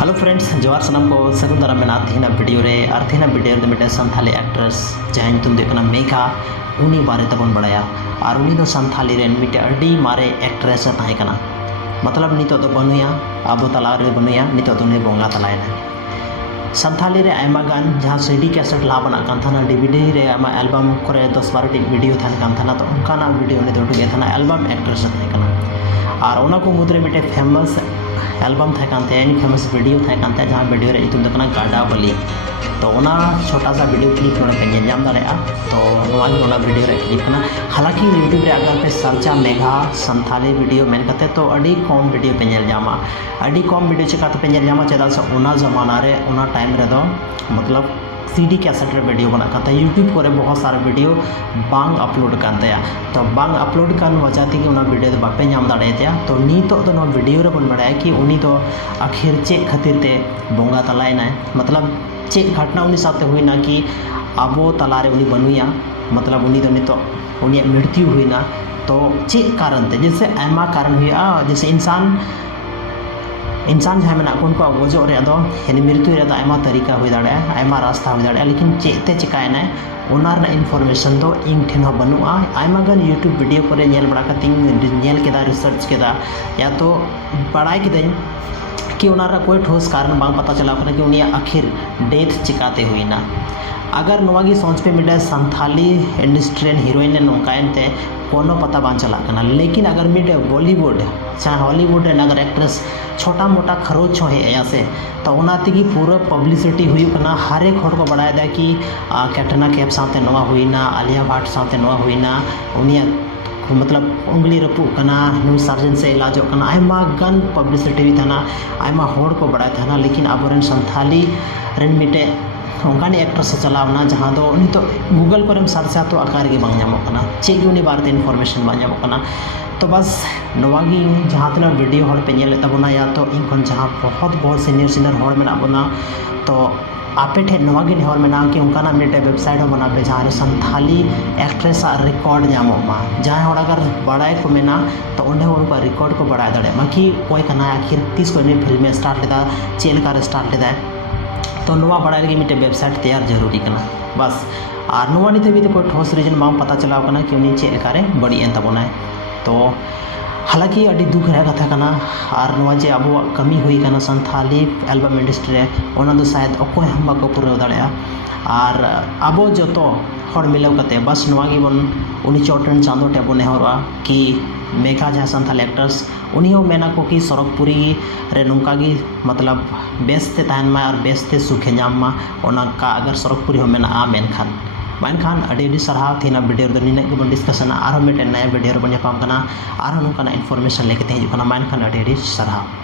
Hello friends जोहार सनम को सगुन दाराम मेना तीना वीडियो रे और तीना वीडियो रे मिटे संथाली एक्ट्रेस जहां तुम देखना मेघा उनी बारे तबन बड़ाया और उनी दो संथाली रे मिटे अडी मारे एक्ट्रेस ताहे कना मतलब नितो दो बनुया अब तला रे बनुया नितो दो ने बोंगा तलायना संथाली रे आयमा गान जहां सीडी कैसेट ला बना कान थाना डीवीडी रे आयमा एल्बम करे 10-12 टी वीडियो थान कान थाना तो उनकाना वीडियो ने दोटो थाना एल्बम एक्ट्रेस ताहे कना और उना को मुद्रे मिटे फेमस एल्बम थे कानते फेमस वीडियो थे कानते जहाँ वीडियो रे इतुम दकना गाडा बली तो उना छोटा सा वीडियो क्लिप नोड़े पे नेल दाड़ेया तो नोना वीडियो रे क्लिप कना। हालांकि यूट्यूब रे अगर पे सर्चा मेघा संथाली वीडियो मेन कते तो अड़ी कम वीडियो पे नेल जामा अड़ी कम वीडियो चिकाते पे नेल जामा चेदा से उना जमाना रे उना टाइम रे दो मतलब सीडी कैसेट रे वीडियो बना करते यूट्यूब पर बहुत सारा वीडियो बांग अपलोड करते तो बांग अपलोड कर वजह थी उना वीडियो बापे नाम दाड़ेया तो नीतो तो नो वीडियो रे बन बड़ाया कि उनी तो आखिर चे खातिर ते बोंगा तलायना मतलब चे घटना उनी साथे हुईना कि आबो तलारे उनी बनुया मतलब उनी तो नितो उनी मृत्यु हुईना तो चे कारण ते जैसे आयमा कारण हुआ जैसे इंसान जहाँ मेना उनको गोजो रे दो यानी मृत्यु रे आयमा तरीका हुई दाड़े आयमा रास्ता हुई दाड़े लेकिन चेते चिकायना उनार इन्फॉर्मेशन दो इन ठेन हो बनुआ आयमा गन यूट्यूब वीडियो पर नेल बड़ा कतिंग नेल केदा रिसर्च केदा या तो बड़ाई केदाई कि उनार कोई ठोस कारण बांग पता चला कि उनी आखिर डेथ चिकाते हुई ना अगर नोवागी सोच पे मिडे संथाली इंडस्ट्री हीरोइन ने नौकायन ते कोनो पता बांग चला करना लेकिन अगर मिडे बॉलीवुड चाहे हॉलीवुड रे अगर एक्ट्रेस छोटा मोटा खरोच हो है से तो उना तिगी पूरा पब्लिसिटी हुई करना हर एक हर को बढ़ाया दा कि कैटरीना कैफ साथे नवा हुईना आलिया भट्ट साथे नवा हुईना उनिया मतलब उंगली रपू कना न्यू सर्जन से इलाजो कना आयमा गन पब्लिसिटी भी थाना आयमा होड़ को बढ़ाया थाना लेकिन आबोरन संथाली रेन मिटे उनकानी एक्ट्रेस से चलावना जहाँ दो उनी तो गूगल पर सर्च तो आकार के बांग नामो कना चेक उनी बारे इन्फॉर्मेशन बांग नामो कना तो बस नवागी जहाँ तना वीडियो हॉल पे नेल तबना या तो इन जहाँ बहुत सीनियर हॉल में बना तो आपे ठे नवागी हॉल में कि उनका मिटे वेबसाइट बना पे जहाँ रे संथाली एक्ट्रेस रिकॉर्ड नामो जहाँ हॉल अगर बड़ाई को मेना तो उन्हें उनका रिकॉर्ड को बढ़ाई दाड़े कि कोई कना आखिर तीस को फिल्म स्टार्ट लेदा चेल कार स्टार्ट लेदा तो नवा बड़ा लगे मिटे वेबसाइट तैयार जरूरी करना बस और नवा नीते भी तो कोई ठोस रीजन बांग पता चलाव करना कि उन्हीं चेल कारे बड़ी एन तबना तो हालांकि अड़ी दुख रे कथा करना और नवा जे अब कमी हुई करना संथाली एल्बम इंडस्ट्री रे ओना दो शायद अकोय हम बाको पूरा दाड़या और अब जो हर मिलाव करते बस नवा गी बन उनी चौटन चांदो टेबो नेहरवा कि मेघा जहाँ संथाल एक्ट्रेस उन्हीं मेना को कि सरकपुरी रे नौका गी मतलब बेसते तहन मा और बेसते सुखे नाम मा ओना का अगर सरकपुरी हो मेना आ मेनखान अड़ी साराव थी वीडियो दो नीना बन डिस्कसन और मिटे नया वीडियो बन जापाम कना और नौका इन्फॉर्मेशन लेके हजना मेनखान अड़ी साराव।